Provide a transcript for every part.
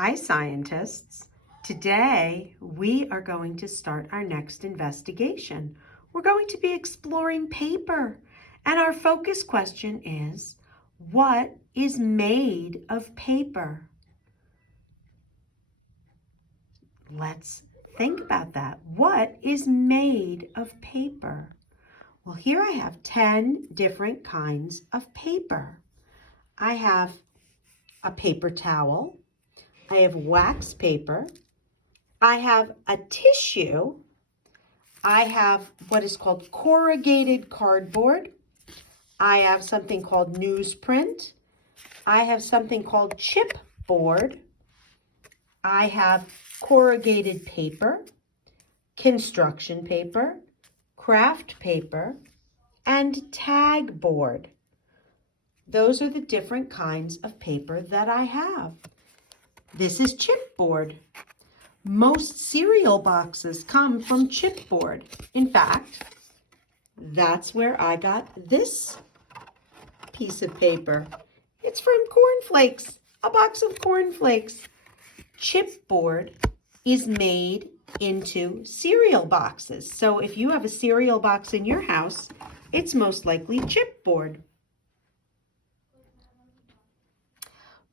Hi, scientists. Today, we are going to start our next investigation. We're going to be exploring paper. And our focus question is, what is made of paper? Let's think about that. What is made of paper? Well, here I have 10 different kinds of paper. I have a paper towel. I have wax paper. I have a tissue. I have what is called corrugated cardboard. I have something called newsprint. I have something called chipboard. I have corrugated paper, construction paper, craft paper, and tag board. Those are the different kinds of paper that I have. This is chipboard. Most cereal boxes come from chipboard. In fact, that's where I got this piece of paper. It's from cornflakes, a box of cornflakes. Chipboard is made into cereal boxes. So if you have a cereal box in your house, it's most likely chipboard.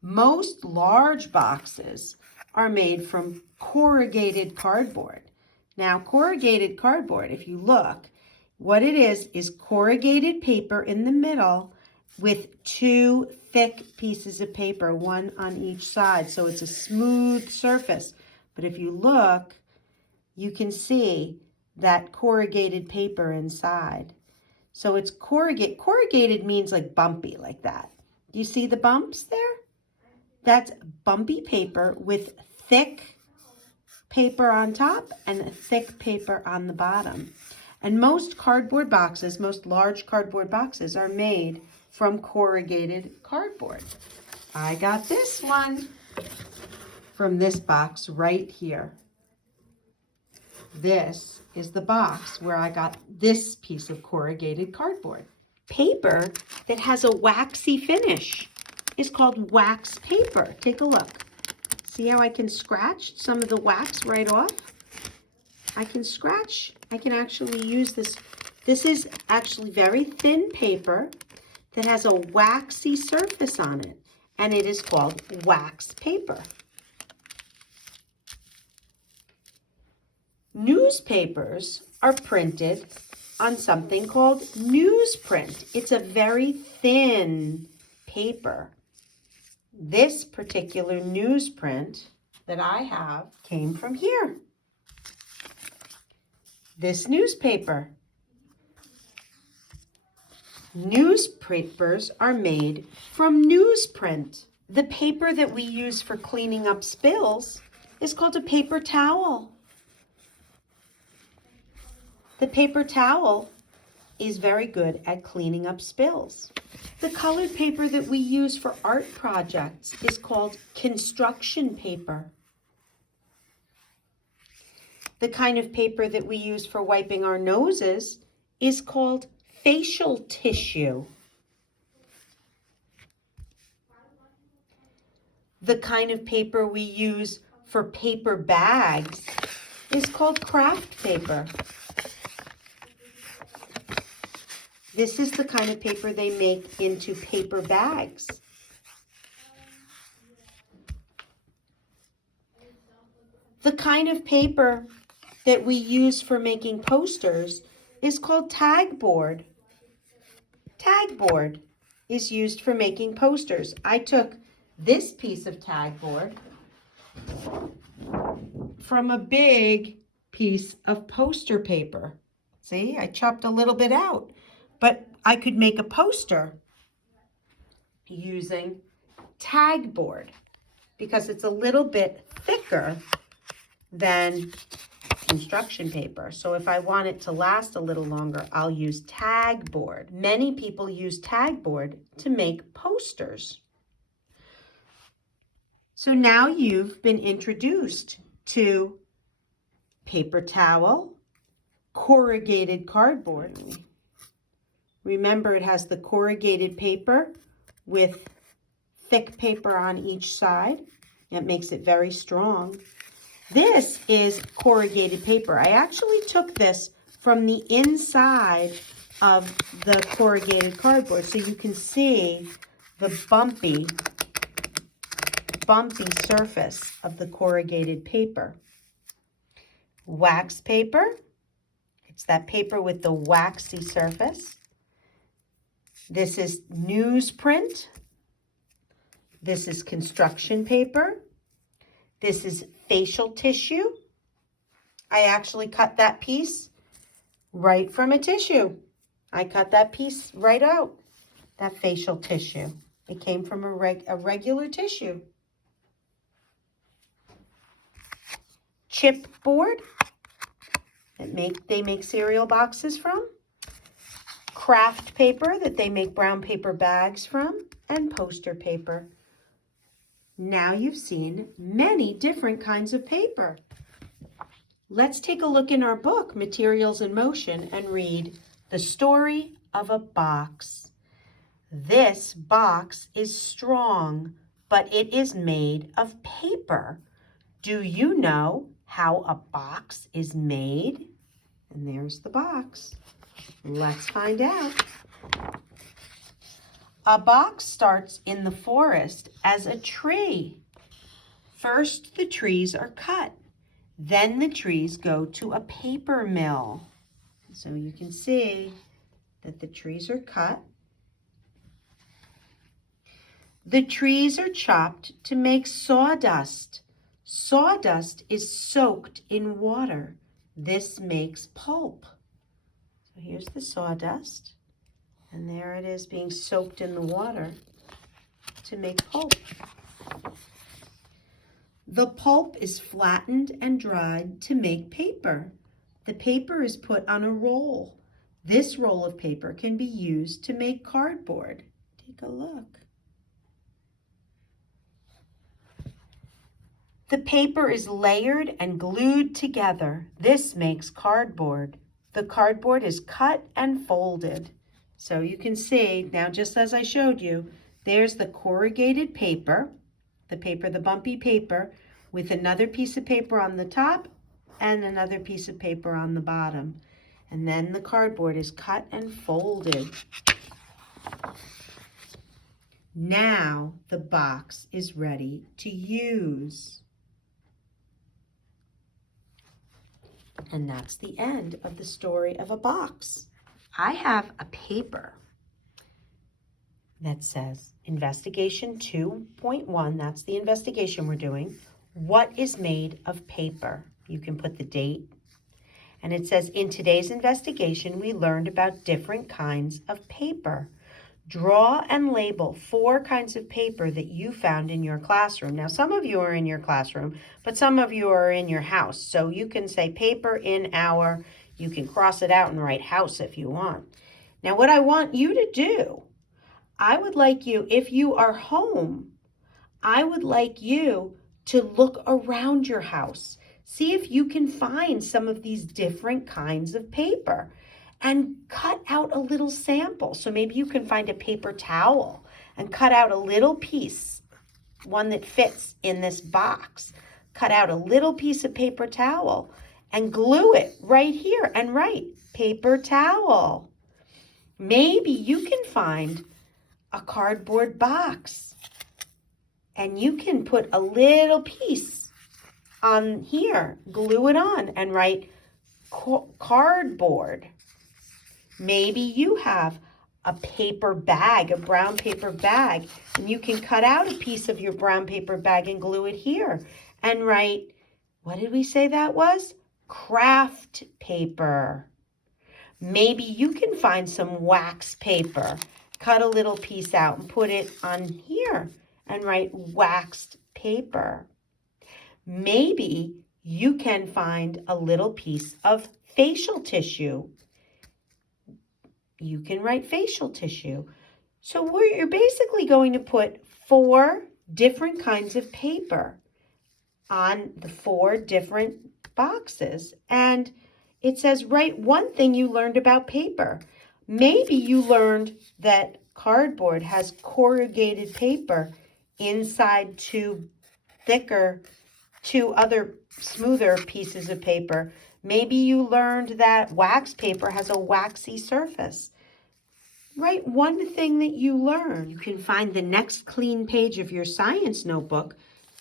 Most large boxes are made from corrugated cardboard. Now, corrugated cardboard, if you look, what it is corrugated paper in the middle with two thick pieces of paper, one on each side. So it's a smooth surface. But if you look, you can see that corrugated paper inside. So it's corrugated. Corrugated means like bumpy, like that. Do you see the bumps there? That's bumpy paper with thick paper on top and thick paper on the bottom. And most cardboard boxes, most large cardboard boxes are made from corrugated cardboard. I got this one from this box right here. This is the box where I got this piece of corrugated cardboard. Paper that has a waxy finish is called wax paper. Take a look. See how I can scratch some of the wax right off? I can scratch. I can actually use this. This is actually very thin paper that has a waxy surface on it, and it is called wax paper. Newspapers are printed on something called newsprint. It's a very thin paper. This particular newsprint that I have came from here. This newspaper. Newspapers are made from newsprint. The paper that we use for cleaning up spills is called a paper towel. The paper towel is very good at cleaning up spills. The colored paper that we use for art projects is called construction paper. The kind of paper that we use for wiping our noses is called facial tissue. The kind of paper we use for paper bags is called craft paper. This is the kind of paper they make into paper bags. The kind of paper that we use for making posters is called tag board. Tag board is used for making posters. I took this piece of tag board from a big piece of poster paper. See, I chopped a little bit out. But I could make a poster using tag board because it's a little bit thicker than construction paper. So if I want it to last a little longer, I'll use tag board. Many people use tag board to make posters. So now you've been introduced to paper towel, corrugated cardboard. Remember, it has the corrugated paper with thick paper on each side. It makes it very strong. This is corrugated paper. I actually took this from the inside of the corrugated cardboard so you can see the bumpy surface of the corrugated paper. Wax paper. It's that paper with the waxy surface. This is newsprint. This is construction paper. This is facial tissue. I actually cut that piece right from a tissue. I cut that piece right out, that facial tissue. It came from a regular tissue. Chipboard that they make cereal boxes from. Craft paper that they make brown paper bags from, and poster paper. Now you've seen many different kinds of paper. Let's take a look in our book, Materials in Motion, and read The Story of a Box. This box is strong, but it is made of paper. Do you know how a box is made? And there's the box. Let's find out. A box starts in the forest as a tree. First, the trees are cut. Then the trees go to a paper mill. So you can see that the trees are cut. The trees are chopped to make sawdust. Sawdust is soaked in water. This makes pulp. So here's the sawdust. And there it is being soaked in the water to make pulp. The pulp is flattened and dried to make paper. The paper is put on a roll. This roll of paper can be used to make cardboard. Take a look. The paper is layered and glued together. This makes cardboard. The cardboard is cut and folded. So you can see, now just as I showed you, there's the corrugated paper, the bumpy paper, with another piece of paper on the top and another piece of paper on the bottom. And then the cardboard is cut and folded. Now the box is ready to use. And that's the end of the story of a box. I have a paper that says Investigation 2.1, that's the investigation we're doing. What is made of paper? You can put the date. And it says, in today's investigation, we learned about different kinds of paper. Draw and label 4 kinds of paper that you found in your classroom. Now, some of you are in your classroom, but some of you are in your house. So you can say paper in our, you can cross it out and write house if you want. Now, what I want you to do, I would like you, if you are home, I would like you to look around your house. See if you can find some of these different kinds of paper and cut out a little sample. So maybe you can find a paper towel and cut out a little piece, one that fits in this box. Cut out a little piece of paper towel and glue it right here and write paper towel. Maybe you can find a cardboard box and you can put a little piece on here, glue it on and write cardboard. Maybe you have a paper bag, a brown paper bag, and you can cut out a piece of your brown paper bag and glue it here and write, what did we say that was? Craft paper. Maybe you can find some wax paper, cut a little piece out and put it on here and write waxed paper. Maybe you can find a little piece of facial tissue. You can write facial tissue. So you're basically going to put 4 different kinds of paper on the 4 different boxes. And it says, write one thing you learned about paper. Maybe you learned that cardboard has corrugated paper inside 2 thicker two other smoother pieces of paper. Maybe you learned that wax paper has a waxy surface. Write one thing that you learn. You can find the next clean page of your science notebook,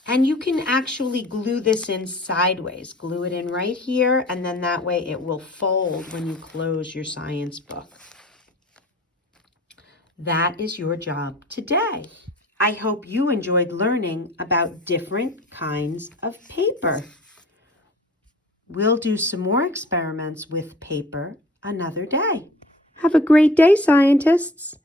and you can actually glue this in sideways. Glue it in right here, and then that way it will fold when you close your science book. That is your job today. I hope you enjoyed learning about different kinds of paper. We'll do some more experiments with paper another day. Have a great day, scientists.